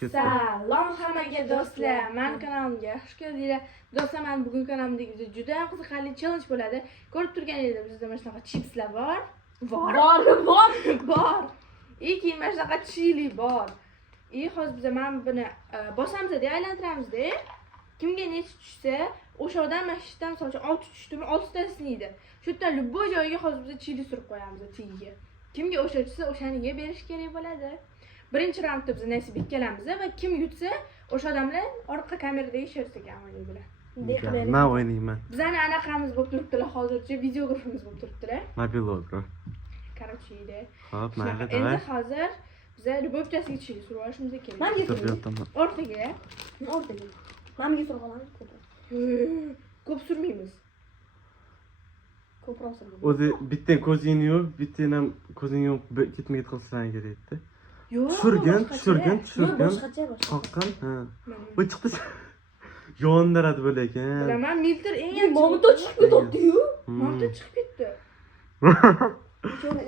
Salom hammaga do'stlar. Men kanalimga xush kelibsizlar. Do'stlar, men bugun kanalimda juda ham qiziqarli challenge bo'ladi. Ko'rib turganingizdek, bizda mana shunaqa chipslar bor. Bor. Keyin mana shunaqa chili bor. Hozir biz men buni bosamizda aylantiramizda. Kimga necha tushsa, o'sha odam mana shu yerdan misol uchun 6 tushdimi, 6 tasini yeydi. Shu yerdan любой joyiga hozir biz chili surib qo'yamiz tiyiga. Kimga o'sha tushsa, o'shani yeb berish kerak bo'ladi. Birinchi raundda biz nasib ikkalamiz va kim yutsa, o'sha odam bilan orqa kamerada ishlarsak amalga bilan. Men o'ynayman. Bizning anaqamiz bo'lib turibdilar hozircha, videografimiz bo'lib turibdilar. Mobilogro. Короче, edi. Xo'p, mayli, Endi davay. hozir biz любой bittasiga chili surib olishimiz kerak. Men O'rtaga. Menga surib olamiz. Ko'p surmaymiz. Ko'proq surib. O'zi bittaning ko'zingni yuvib, bittaning ham ko'zingni yuvib ketmay qilsang kerak edi. Yo'q. Tushirgan. Boshqacha. Qoqqan, ha. U chiqdi. Yondiradi bo'lar ekan. Bilaman, milter eng yaxshi. Mamda chiqib ketdi-yu. Mamda chiqib ketdi.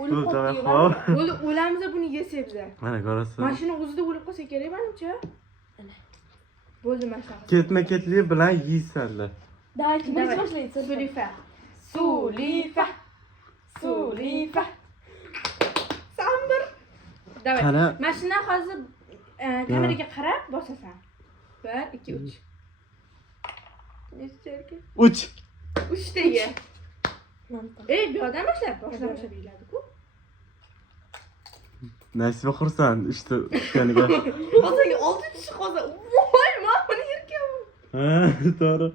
O'lib qoldi. O'lamiz buni yesak biz. Mana ko'rasiz. Mashina o'zida o'lib qolsa kerak menimcha. Bo'ldi mashina. Ketma-ketlik bilan yeysanlar. Davay, kim boshlaydi? Sulifa. Samir. Davay. Qara. Mashina hozir kameraga qarab bosasan. 1 2 3. Nechta? 3. 3 taga. Bu yoqdan boshlab yeyiladi-ku. Nasiba xursand ishda tutganiga. Hozirgi 6 kishi hozir. Voy, men buni yerkaman. Ha, to'g'ri.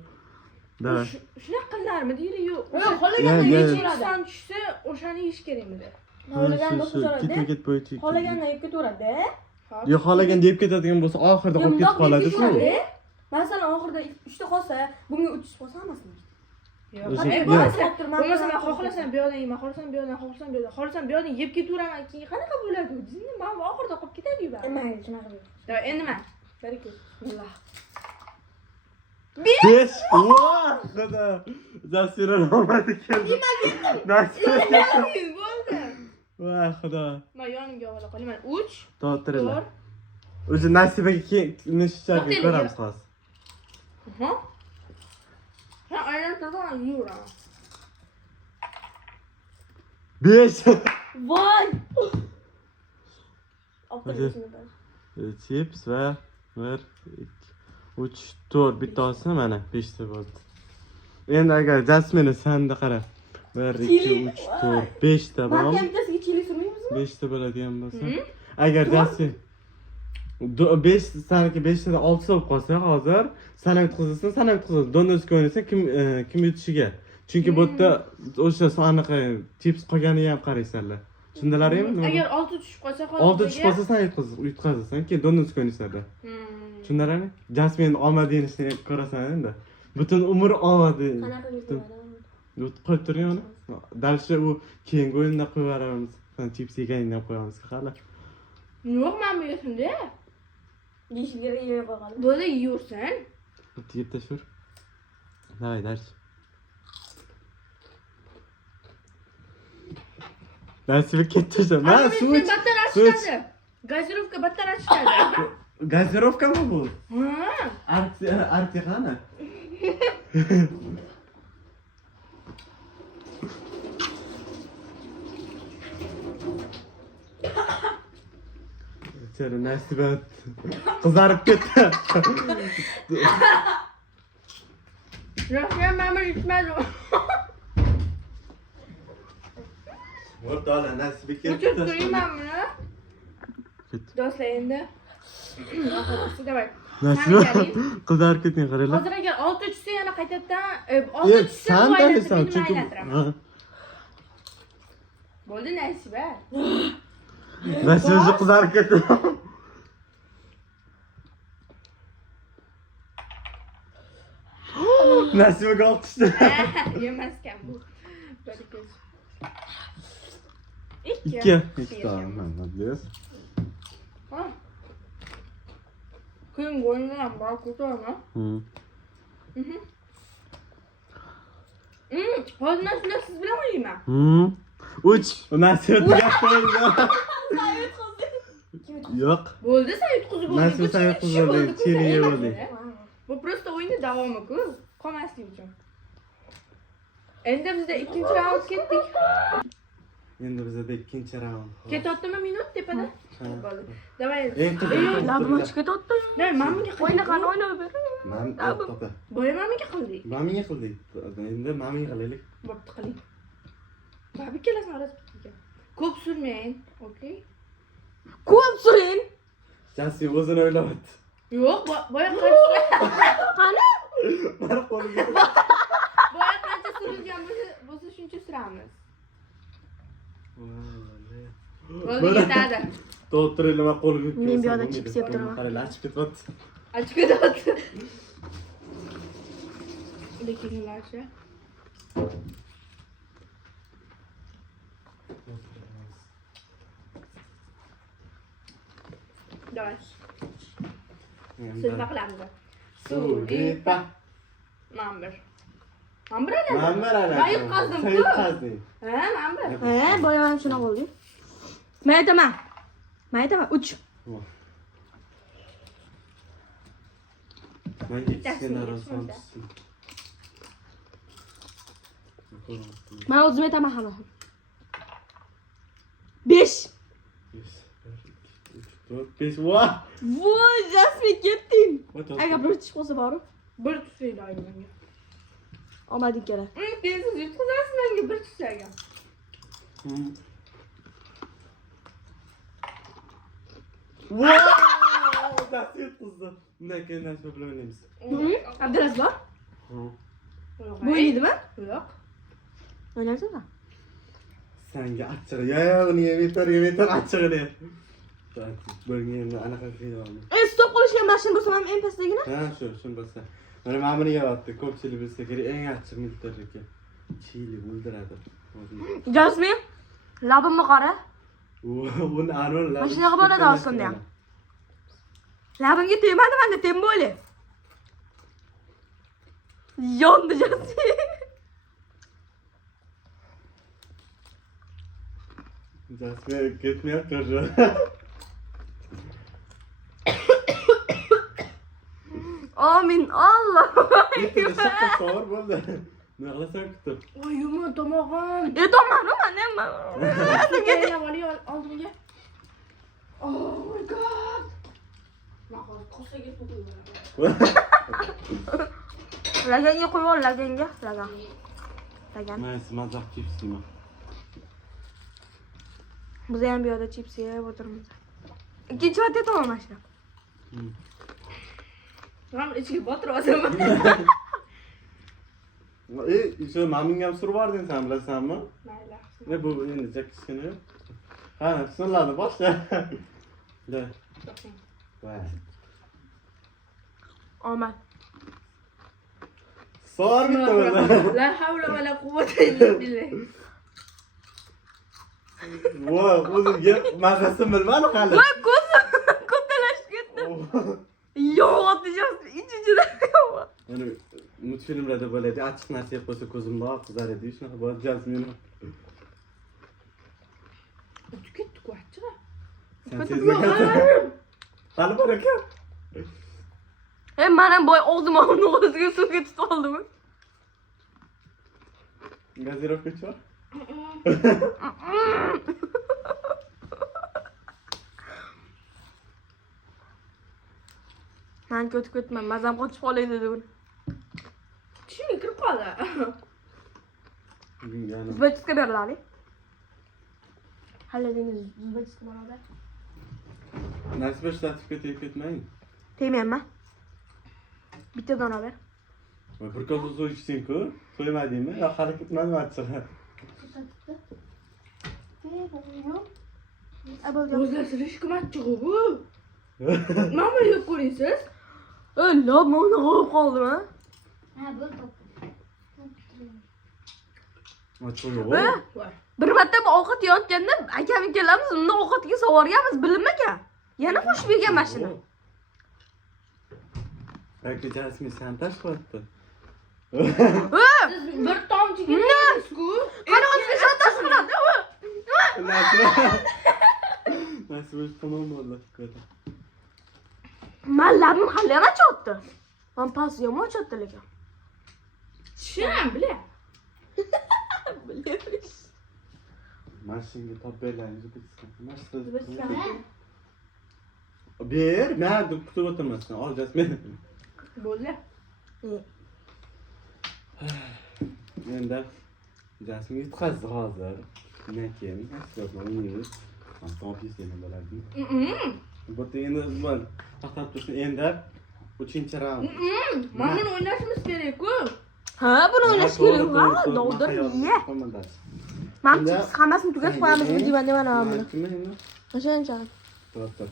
Davay. Shunaqa qilarmi deydi, yo'q. Xohlaganda yeyishadi. San tushsa, o'shani yeyish kerakmi? Xohlaganda xushorada. Ketma-ket bo'yicha. Xohlaganda yeb ketaveradi. Yo, xohlaganda yeb ketadigan bo'lsa, oxirida qolib ketib qoladi-ku. Masalan, oxirida 3 ta qolsa, bunga 3 qolsa hammasini. Yo'q. Bo'lmasa, men xohlasam bu yoqdan yeyman, xohlasam bu yoqdan, xohlasam bu yoqdan yeb ketaveraman. Keyin qanaqa bo'ladi? Men oxirida qolib ketadi-yu bari. Mayli, shunaqa bo'ladi. Davay, endi men. Bismillah. 5. Voh, xudo. Zasira omadi keldi. Nasiba keldi. Bo'ldi. Voh, xudo. Men yonimga olib qolaman. 3 To'g'ri. O'zi Nasibaga nishchaga ko'ramiz hozir. Ha? Ha, aylantirib yuraman. 5. Voy! Chips va 1 2 3 4 bittasi mana 5 ta bo'ldi. Endi agar Jasmina sanda qara. 1 2 3 4 5 ta Men bor. ham bittasiga chili surmaymizmi? 5 ta bo'ladigan bo'lsa. Agar Jasmina 5 saniki 5 tadan 6 bo'lib qolsa hozir sana yutqizsin. Dondoski o'ynasa kim yutishiga. Chunki bu yerda o'sha aniqa chips qolganiga ham qaraysanlar. Tushundilaringmi? Agar 6 tushib qolsa, 6 tushib qolsa sen yutqazasan, keyin dondoski o'ynaysanlar. Tushundilarmi? Jasmin omadingni ko'rasan endi. Butun umr omadi. Qanaqa yurtadi? Qo'yib turing uni. Dalsha u keyingi o'yinda qo'yib yuboramiz. Chips yeganingdan qo'yamiz hali. Yo'q, men bu yerda. Yeyishga yeyib qolgan. Bo'ldi, yeyursan. Yeb tashur. Davay, dars. Nasiba ketdi. Men suv ich. Battar achishadi. Gazirovka battar achishadi. Gazirovkami bu? Ha. Artiqani. Chara Nasiba qizarib ketdi. Yo'q, men ichmadim. O'rtoqlar Nasiba Uchib ketdi. turayman buni. Do'stlar, endi davay. Nasiba qizarib ketgan qaranglar. Hozir agar 6 tushsa yana qaytadan 6 tushsa Sen bu taniysan, aylantirib chunki aylantiraman. Bo'ldi, Nasiba. Nasiba qizarib ketdi. Nasibaga olqishdi. Yemaskan bu. Bir ko'z. 2 ta mana Ha. Keyin o'yinlar ham bor, ko'tarma. Hozir men shuni siz bilan o'ynayman. 3. Nasiba gap qo'ydi. Yo'q. Bo'ldi, sen yutqizib Men bo'lding. sen yutqizib bo'lding, chili yeb bo'lding. Bu просто o'yinni davomi-ku, qolmaslik uchun. Endi bizda ikkinchi raund ketdik. Endi bizda ikkinchi raund. Ketyaptimi minut tepada? Ha. Bo'ldi. Davay. Labim ochib ketyapti. Ne, mamga O'yna qildik. qani o'ynab ber. Men to'xta. Boya mamga qildik. Mamiga qildik. Endi mamiga qilaylik. Bo'pti, qiling. Babi kelasini arasib ko'p surmang, okey? Ko'p suring. Jasi o'zini o'ylayapti. Yo'q, boya qancha Qani? Meni qo'limga. boya qancha surilgan bo'lsa shuncha suramiz. Bo'ldi, yetadi. To'g'ri, men qo'limga. Men bu yoqda chips yeb turaman. Qarang, ochib ketyapti. Ochib ketyapti. Lekin ularcha. Давай. Silva qilamiz. Suripa. Mamber. Mamber ana. Mamber ana. Ben yutqazdim-ku. Sen yutqazding. Ha, mamber. Boya ham shuna bo'ldi. Men aytaman. 3. Men ikkisini arasam. Men o'zim aytaman hamma. 5. 5. Voy! Voy, Jasmin ketding. O'tir. Agar bir tish bo'lsa bor. Bir tutsaydi menga. Olmadik kerak. Keyin siz yutqazasiz menga bir tutsaga. Voy! Nasıl yutqazdim? Bundan keyin narsa bilan o'ynaymiz. Abdulaziz bor? Bu Bu o'ynaydimi? Yo'q. O'ynayapsizmi? Senga achchig'i. Yo'q, yemetar achchig'ini. Bo'lganimda anaqa qilib. Stop qilishgan mashina bo'lsa ham eng pastdagina. Ha, shuni bilsa. Mana buni yeyapti. Ko'pchilik bilsa kerak eng achchiq miltlar ekan. Chili o'ldiradi. Jasmin, labimni qara. Buni Anvar labim. Mashinaga boradi ostonda ham. Labimga tegmadi menda, tembo'li. Yondi Jasmin. Jasmin ketmayapti o'sha. Amin Allah. Bitta shaqqa sor bo'ldi. Nima qilasan kutib? Voy, yomon tomog'im. Yetomanu nima? Keyin oliy oldimga. Oh my god. Mahol qo'saga qo'yib. Laganga qo'yib ol, laganga. Lagan. Men mazaq chips yeyman. Biz ham bu yerda chips yeb o'tiramiz. Ikkinchi marta yetaman mashina. Men ichiga botiryapman. Shu mamingga ham surib bording sen bilasanmi? Mayli. Ne bu endi kichkina. Ha, tushunladi, boshla. Da. Voy. Omad. Sor bitta o'zi. La havla va la quvvata illa billah. Voy, o'zimga mazasini bilmadim hali. Voy, ko'zim kattalashib ketdi. Yo'q, otijam ichidan. Mana multfilmlarda bo'ladi, achchiq narsa yeb qo'ysa ko'zimda qizar edi, shunaqa bo'ladi Jasmin. Ketdi-ku achchiq. Sen sezmagansan. Hali bor ekan. Mana boy og'zim o'ziga suvga tutib oldimi? Gazirovka chor. Men ketman, mazam qochib qolay dedi u. Tishimga kirib qoldi. Yani Uzbekistonga beriladi. Halladingiz Uzbekistonga boradi. nasib sertifikat yeb ketmang. Tegmayapman. Bitta dona ber. Va bir kosa suv ichsang-ku, so'ymadingmi? Yo, hali ketmadimi achchig'i? O'zlashtirish kim achchig'i bu? Mana yeb ko'rasiz? La, mana qo'yib qoldimi? Ha, bo'ldi. Achchig'i yo'q. Voy. Bir marta bu ovqat yeyotganda akam ikkalamiz uni ovqatiga sovorganmiz, bilinmagan. Yana qo'shib yegan mashina. Belki Jasmin sen tashlayapti. Siz bir tomchi yedingiz-ku. Qani o'zga shontash qiladi. Nasib o'zi tamom bo'ldi. Men labim hali yana chotdi. Men pas yomon chotdi lekin. Tishim bile. Bilamish. Mashinga top berlaymiz bitsin. Bitsin. Ber, men deb kutib o'tirmasdan ol jasmin. Bo'ldi. Endi jasmin yutqazdi hozir. Lekin aslida Topis degan bo'lardi. Bu endi men faqat tursin endi 3-chi raund. Mana buni o'ynashimiz kerak-ku. Ha, buni o'ynash kerak. Ha, dovdir ye. Men hammasini tugatib qo'yamiz videoni mana buni. O'shancha. To'xta.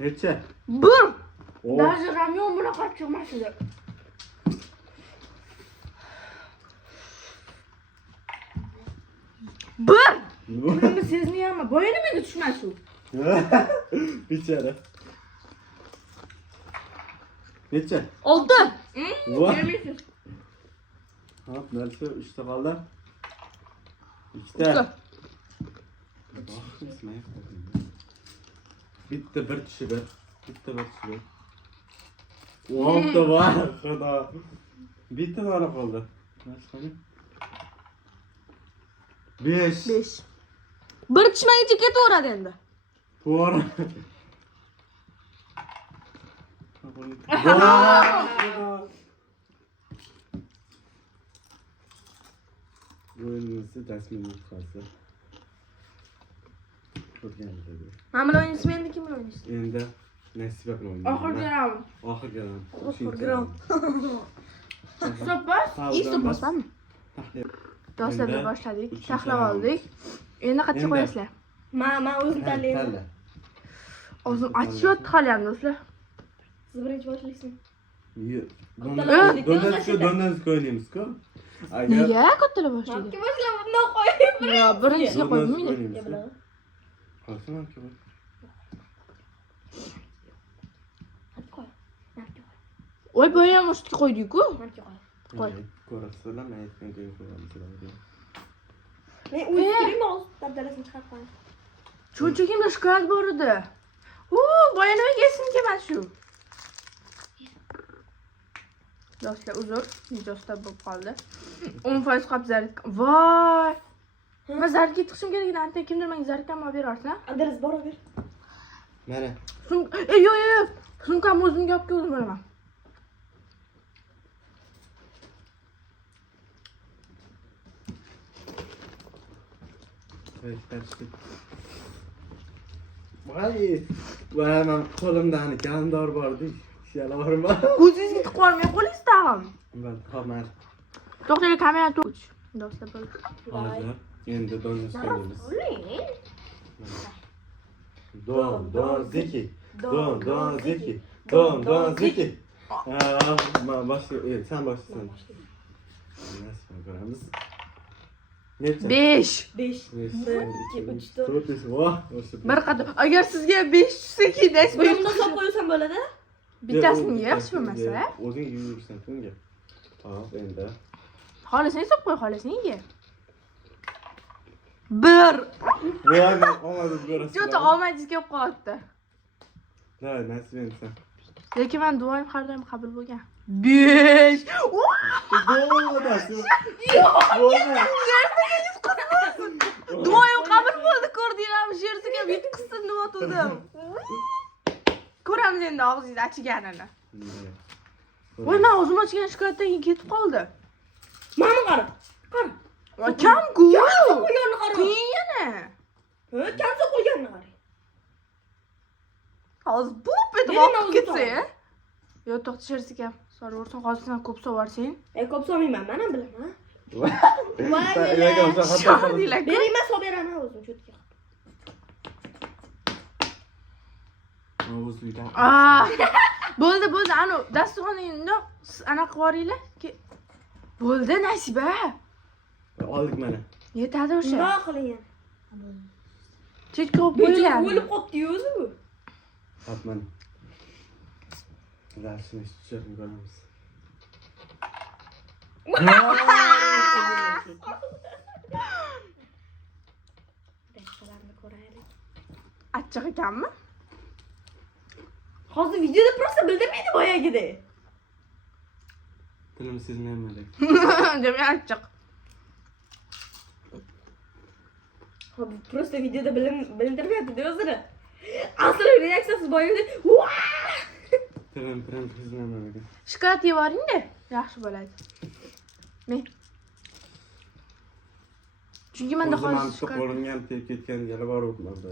Necha? Bir. Даже ramyon bunaqa chiqmasdi. Bir. Buni sezmayapman. Boya nimaga tushmas u? Bichara. Necha? Olti. Voh. Yemisiz. Hop, narsa 3 ta qoldi. 2 ta. Bitta bir tishi bir. Bitta bir tishi bir. Olti bor, xudo. Bitta bor qoldi. Nima 5. 5. Bir tishmagicha ketaveradi endi. To'g'ri. O'yinimizni tasmin qilsa. Ko'rganingizda. Mana bilan o'ynaysiz, endi kim bilan o'ynaysiz? Endi Nasiba bilan o'ynaymiz. Oxirgi raund. Oxirgi raund. Oxirgi raund. Stoppas. Istopasmi? Tahlil. Do'stlar boshladik. Uchinchi Tahlil raund. oldik. Endi qancha qo'yasizlar? Men o'zim tanlayman. Tanla. O'zim achyapti hali ham do'stlar. Siz birinchi boshlaysiz. Dondan o'ynaymiz-ku. Agar Nega kattalar boshlaydi? Kim boshlab bundoq qo'yib? Yo, birinchisiga qo'ymaydi. Qolsin ham kim? Hadi qo'y. Narki qo'y. Voy, boya ham ustga qo'ydik-ku. Narki qo'y. Qo'y. Ko'rasizlar, men aytgan joyga qo'yamiz. Men o'zim o'z dabdalasini chiqarib qo'yaman. Cho'chigimda shikoyat bor edi. Boya nimaga esim kelmadi shu? Do'stlar, uzr, videoda bo'lib qoldi. 10% qolib zaryadka. Voy! Men zaryadka chiqishim kerak edi. Anta kimdir menga zaryadkani olib berarsan? Adres bor ber. Mana. Yo'q. Sumkamni o'zimga olib keldim bo'laman. Voy, men qo'limda hani kandor bordi. Ishalavorma. Ko'zingizga tiqib olmay qo'yingiz tag'in. Ben qolmadi. To'xtang, kamera to'ch. Do'stlar, bo'ldi. Hozir endi dondan o'ynaymiz. O'ylang. Don zeki. Don zeki. Men boshla, sen boshlaysan. Nasıl ko'ramiz? Necha? 5. 5. 1 2 3 4. 4. Voh, Bir qadam. Agar sizga 5 tushsa keydasiz. Buni bundoq solib qo'ysam bo'ladi. Bittasini yaxshi bo'lmasa. O'zing yursan tunga. Hop, endi. Xolisini hisob qo'y, xolisini ye. 1. Voy, men omadim ko'rasan. Juda omadingiz kelib qoldi. Da, nasib etsa. Lekin men duoyim har doim qabul bo'lgan. 5. Duoyim qabul bo'ldi, ko'rdinglarmi? Shersiga bitqisni nima tutdim. Ko'ramiz endi og'zingiz achiganini. Voy, men o'zim ochgan shikoyatdan ketib qoldi. Mana qara. Qara. Akam-ku. Qo'yganni qara. Qiyin yana. Ha, kamsa qo'yganni qara. Hozir bup etib Benim oqib og'zim ketsa. Yo, to'xta shersiga. So'raversin, hozir sen ko'p so'rarsang. Ko'p solmayman, men ham bilaman. Sho'rdinglar. Berayman, solib beraman o'zim cho'tga. Bo'ldi. Ana dasturxoningni anaqa qo'ringlar. Bo'ldi, Nasiba. Oldik mana. Yetadi o'sha. Nima qiling? Chekka qo'yinglar. O'lib qopti-yu o'zi bu. Hop, mana. Darsni tushirib ko'ramiz. videolarini ko'raylik. Achchiq ekanmi? Hozir videoda просто bildirmaydi boyagidek. Tilim sezmayman. Demak achchiq. Hozir просто videoda bildirmaydi o'zini. Asli reaksiyasiz boyagidek. Tilim sezmayman. Shokolad yeb oling-da, yaxshi bo'ladi. Men. Chunki menda hozir shokolad shokolad. qo'limga tegib ketgan yeri bor o'tmadi.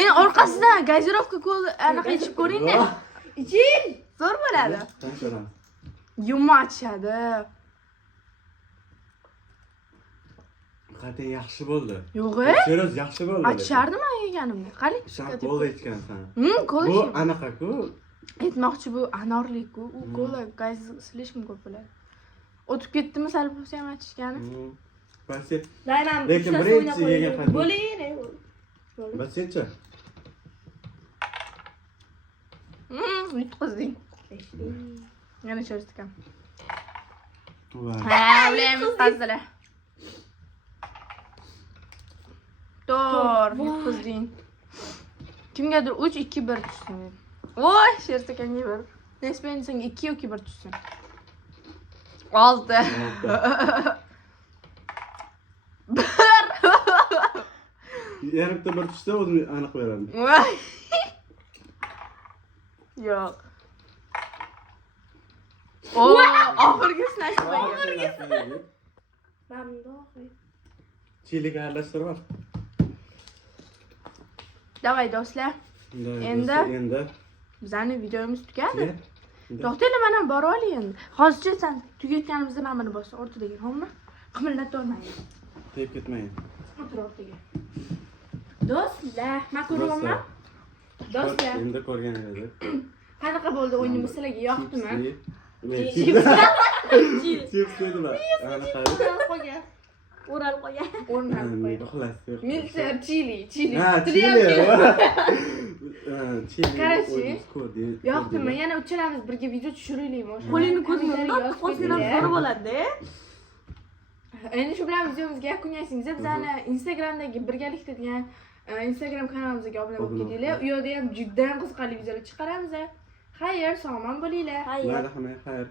Endi orqasidan gazirovka ko'l anaqa ichib ko'ring-da. Iching. Zo'r bo'ladi. Qanchadan? Yumma achadi. Qat'iy yaxshi bo'ldi. Yo'q-e? Serios yaxshi bo'ldi. Achishardim yeganimda. Qarang. Kola ichgansan. Kola Bu ichib. anaqa-ku. Aytmoqchi bu anorlik-ku. U kola gaz slishim ko'p bo'ladi. O'tib ketdimi sal bo'lsa ham achishgani? Balki Dayman. Lekin birinchi yegan qadar. Bo'ling. Balki-chi? Yutqizding. Yana cho'rtgan. Va Ha, ular yutqazdilar. To'r, yutqizding. Kimgadir 3 2 1 tushsin. Voy, shertakanga 1. Nespen senga 2 yoki 1 tushsin. 6. yarimta bir tushsa o'zim aniq beraman. Yo'q. O, oxirgisi nasib. Mamnun. Chiliga aralashtirib. Davay do'stlar, Endi? bizning videomiz tugadi. To'xtanglar, mana borib oling endi. Hozircha sen tugatganimizda mana buni bosa o'rtadagi homma qimillatib olmaydi. Tegib ketmayin. O'tir o'rtaga. Do'stlar, makaronmi? Do'stlar, Endi ko'rgan edi. qanaqa bo'ldi o'yinimiz sizlarga yoqdimi? Chips dedimi? Anaqa. O'ral qo'ygan. O'rnab qo'ying. Xolos. Milcha chili. Ha, chili. Chili. Qarachi. Yoqdimi? Yana uchalamiz birga video tushiraylikmi o'sha? Qo'lingni ko'zingga qo'ysan zo'r bo'ladi. Endi shu bilan videomizga yakun yasaymiz. Bizani Instagramdagi birgalikda degan Instagram kanalimizga obuna bo'lib ketinglar. U yerda ham juda ham qiziqarli videolar chiqaramiz. Xayr, sog'lom bo'linglar. Hayır. Xayr.